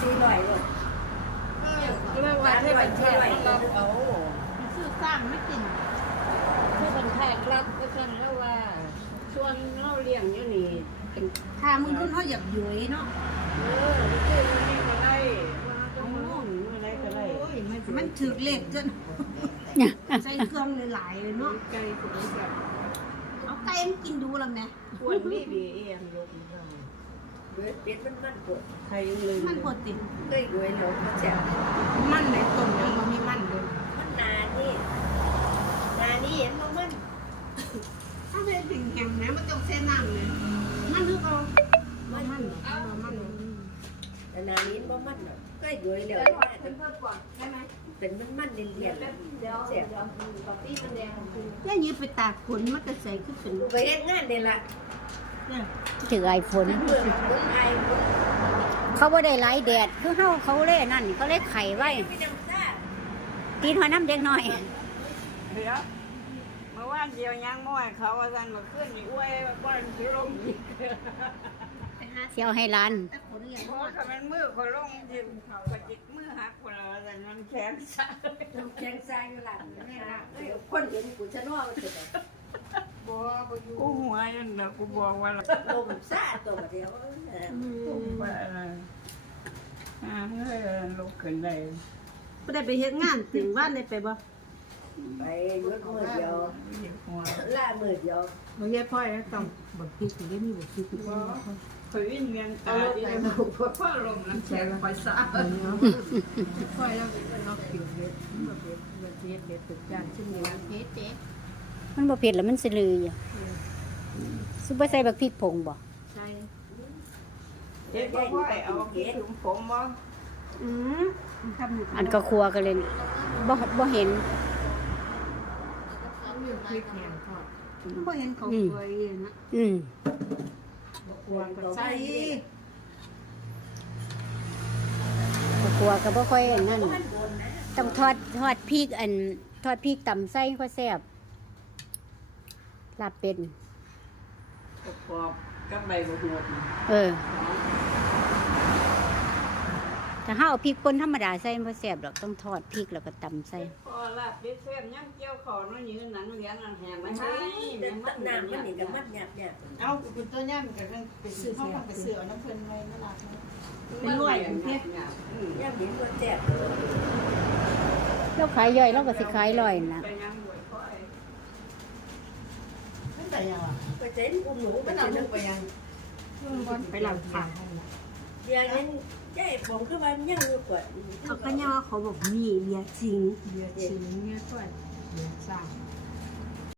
สี่ร้อยเลยเรื่องว่าที่เป็นแขกเราเอาซื้อสร้างไม่กินที่เป็นแขกรับก็ฉันแล้วว่าชวนเราเลี้ยงอยู่นี่เป็นถ้ามึงรุ่นเขาอยากอยู่เนาะเออคือนี่ก็ได้ว่าจะมาโน่นอะไรก็ได้โอ้ยมันมันถือเลขจนใส่เครื่องหลายๆเลยเนาะไก่ของแบบเอาไก่มันกินดูแล้วแม่ควรมีบีเอ็มลงได้ เบิดเป็ดมันมันปวดใครยังลืมมันปวดติดเลยรวยหลงมาแซ่บมันในต้นยังมันมีมันเลยมันนานี่นานี่เห็นบ่มันถ้าเป็นถึงแหมนะมันต้องเส้นน้ำเลยมันคือเอามันมันมันแต่นานี้บ่มันเนาะก็รวยแล้วเพิ่มก่อนได้ไหมเป็นมันมันเลียนๆแซ่บเนี่ยยืไปตากฝนมันจะใส่ขึ้นเป็นไปเฮ็ดงานนี่ล่ะ ถือไอฝนเมื่อคนไทยคนเขาบ่ได้ไล่แดดคือเฮาเขาเล่นั่นเขาเล่ไข่ไว้ไม่ต้องซ่าตีนหัวน้ำเด็กน้อยเดี๋ยวเมื่อวานเดียวยังม้อยเขาว่าสันเมื่อคืนนี่อ้วยบ้านสิลงอีกไปหาเสียวให้ร้านแต่ฝนอย่างเพราะว่าเขาเป็นมือคนลงจิเขาก็จิกมือหักคนละว่าสันมันแข็งซะน้ำแข็งซ่าอยู่หลังแม่ละเอ้ยคนเห็นกูจะนอนมันสิบ่บ่อยู่กูหั วยันน่ะกูบอกว่าละลมซ่าตัวเดียวกูว่าอะไรอ่าเฮ้ยลุกขึ้นได้ไม่ได้ไปเฮ็ดงานถึงบ้านได้ไปบ่ไปยดมือเดียวหยิบหัวล่ามือเดียวบ่เฮ็ดพ่อยต้องบ่พริกได้มีบ่พริกอยู่บ่เคยวิ่งเวียนตาที่ได้บุกพ่อลมน้ำแข็งไปซะพ่อยแล้วเราเกี่ยวเฮ็ดบ่เฮ็ดบ่เฮ็ดเฮ็ดทุกอย่างชิ้นนี้เฮ็ดเจ๊มันบ่เผ็ดแล้วมันสิลืออยู่ ซุปเปอร์ใส่บักพริกผงบ่ใช่เจ็บบ่ค่อยเอาคิดถึงผมบ่อืมทำอันก็ครัวกันเลยบ่บ่เห็นพริกแห้งทอดบ่เห็นเขาสวยนะอืมควรต้องใส่ก็ครัวก็บ่ค่อยอันนั่นมันบนนะต้องทอดทอดพริกอัน ทอดพริกตำไส้ก็แซ่บลาบเป็ด ประกอบกับใบบัวหัวเออถ้าเฮาเอาพริกป่นธรรมดาใส่บ่แซ่บดอกต้องทอดพริกแล้วก็ตำใส่พอลาบดิเสียมยังเกี่ยวคอน้อยยืนหนังเลี้ยงอันแหงไม่ให้เดินตักน้ำมันนี่ก็มัดหยาบหยาบเอาเป็นตัวย่ำกับเรื่องเป็นซื้อเข้ามาไปซื้อเอาน้ำเพลินไว้น่ารักนะเป็นรวยเป็นเพชรยามเห็นว่าแซ่บเราขายย่อยเราก็สิขายร้อยนะไปยังบวยค่อยตั้งแต่ยัง อะก็เจ๊นอุ้มหนูก็มันนำลูจะกไปยังไปหลังทางเดี๋ยวเ